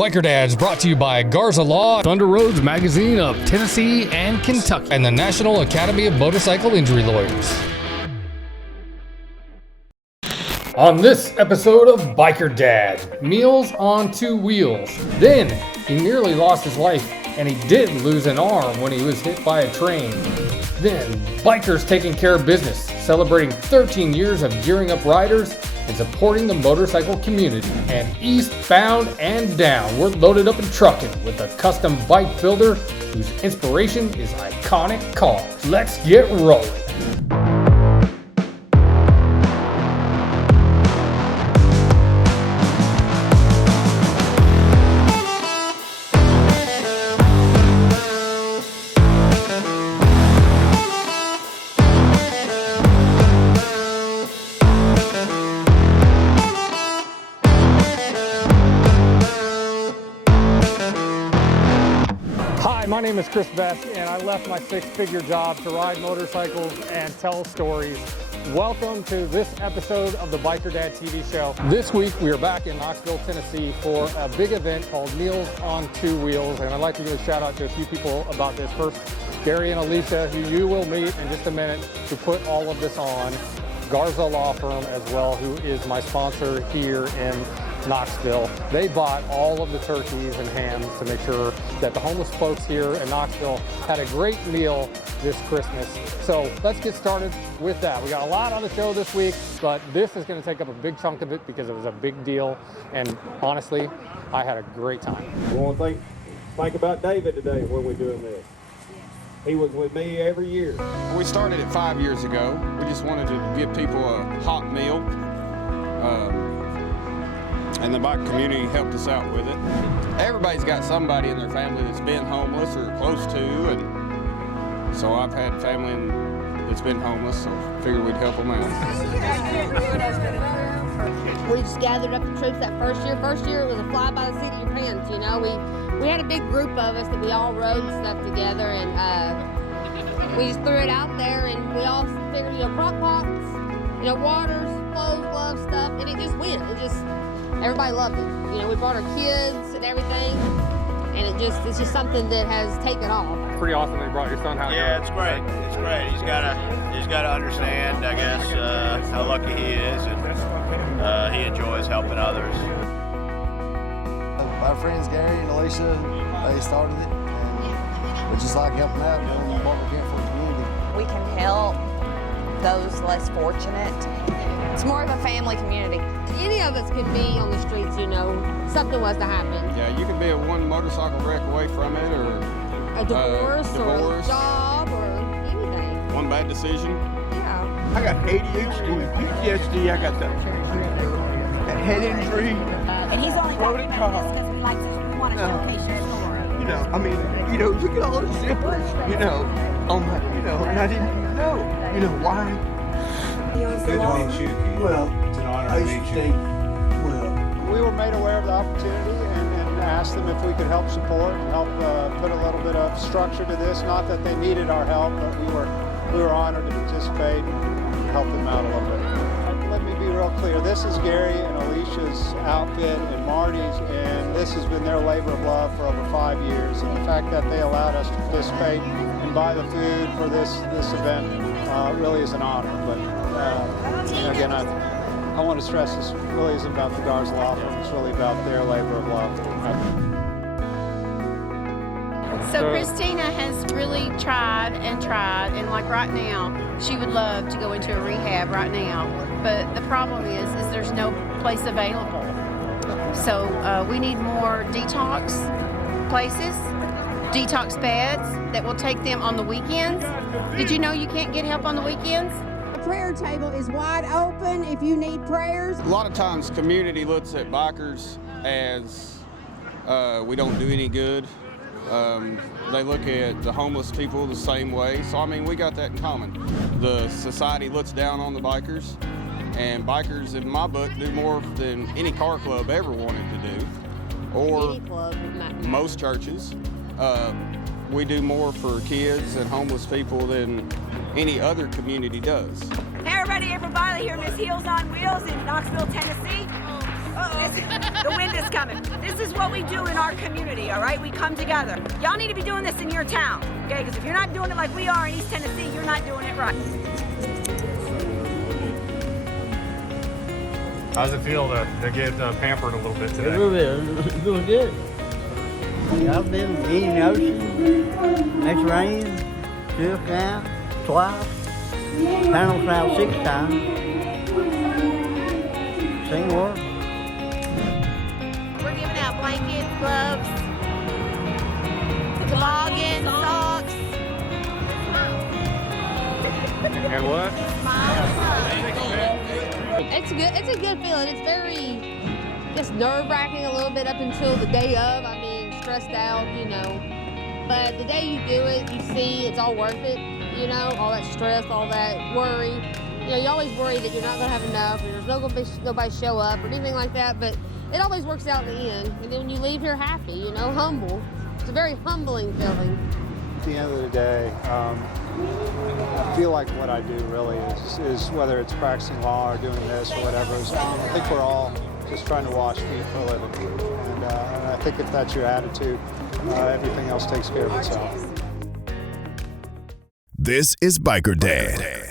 Biker Dads brought to you by Garza Law, Thunder Roads Magazine of Tennessee and Kentucky, and the National Academy of Motorcycle Injury Lawyers. On this episode of Biker Dad, meals on two wheels. Then he nearly lost his life, and he did lose an arm when he was hit by a train. Then bikers taking care of business, celebrating 13 years of gearing up riders and supporting the motorcycle community. And eastbound and down, we're loaded up and trucking with a custom bike builder whose inspiration is iconic cars. Let's get rolling. My name is Chris Best, and I left my six-figure job to ride motorcycles and tell stories. Welcome to this episode of the Biker Dad TV show. This week we are back in Knoxville, Tennessee for a big event called Meals on Two Wheels, and I'd like to give a shout out to a few people about this. First, Gary and Alicia, who you will meet in just a minute, who put all of this on. Garza Law Firm as well, who is my sponsor here in Knoxville. They bought all of the turkeys and hams to make sure that the homeless folks here in Knoxville had a great meal this Christmas. So let's get started with that. We got a lot on the show this week, but this is going to take up a big chunk of it because it was a big deal. And honestly, I had a great time. We want to think about David today when we're doing this. He was with me every year. We started it 5 years ago. We just wanted to give people a hot meal. And the bike community helped us out with it. Everybody's got somebody in their family that's been homeless or close to, and so I've had family that's been homeless, so I figured we'd help them out. We just gathered up the troops that first year. First year it was a fly by the seat of your pants, you know. We had a big group of us that we all rode and stuff together, and we just threw it out there, and we all figured, you know, prop pots, you know, waters, clothes, gloves, stuff, and it just went. Everybody loved it. You know, we brought our kids and everything, and it's just something that has taken off. Pretty awesome that you brought your son out here. Yeah, it's great. It's great. He's gotta understand, I guess, how lucky he is, and he enjoys helping others. My friends Gary and Alicia, they started it, and we just like helping out and doing what we can for the community. We can help those less fortunate. It's more of a family community. Any of us could be on the streets, you know, something was to happen. Yeah, you can be a one motorcycle wreck away from it, or a divorce or a job or anything. One bad decision. Yeah. I got ADHD, PTSD, I got that head injury. And he's only talking about this because we want to showcase your story. You know, I mean, you know, look at all the zippers, you know, on my, you know, and I didn't even know, you know, why. Good to meet you. Well, it's an honor to meet you. We were made aware of the opportunity and asked them if we could help support and help put a little bit of structure to this. Not that they needed our help, but we were honored to participate and help them out a little bit. Let me be real clear. This is Gary and Alicia's outfit and Marty's, and this has been their labor of love for over 5 years. And the fact that they allowed us to participate and buy the food for this event really is an honor. But again, I want to stress this really isn't about the Garza Law Firm. It's really about their labor of love. So Christina has really tried, and like right now, she would love to go into a rehab right now. But the problem is there's no place available. So we need more detox places, detox beds that will take them on the weekends. Did you know you can't get help on the weekends? The prayer table is wide open if you need prayers. A lot of times community looks at bikers as we don't do any good. They look at the homeless people the same way. So, I mean, we got that in common. The society looks down on the bikers, and bikers, in my book, do more than any car club ever wanted to do, or most churches. We do more for kids and homeless people than any other community does. Hey everybody, here Miss Heels on Wheels in Knoxville, Tennessee. The wind is coming. This is what we do in our community, all right? We come together. Y'all need to be doing this in your town, okay? Because if you're not doing it like we are in East Tennessee, you're not doing it right. How's it feel to get pampered a little bit today? A little good. I've been in the ocean, next rain, silk out, twice, panels out 6 times. Same work. We're giving out blankets, gloves, toboggan, socks. And what? It's a good feeling. It's very just nerve-wracking a little bit up until the day of. I mean, stressed out, you know. But the day you do it, you see it's all worth it, you know, all that stress, all that worry. You know, you always worry that you're not going to have enough, or there's not going to be nobody show up or anything like that, but it always works out in the end. And then when you leave here happy, you know, humble. It's a very humbling feeling. At the end of the day, I feel like what I do really is whether it's practicing law or doing this or whatever, I think we're all just trying to wash feet for a living. And I think if that's your attitude, everything else takes care of itself. This is Biker Dad.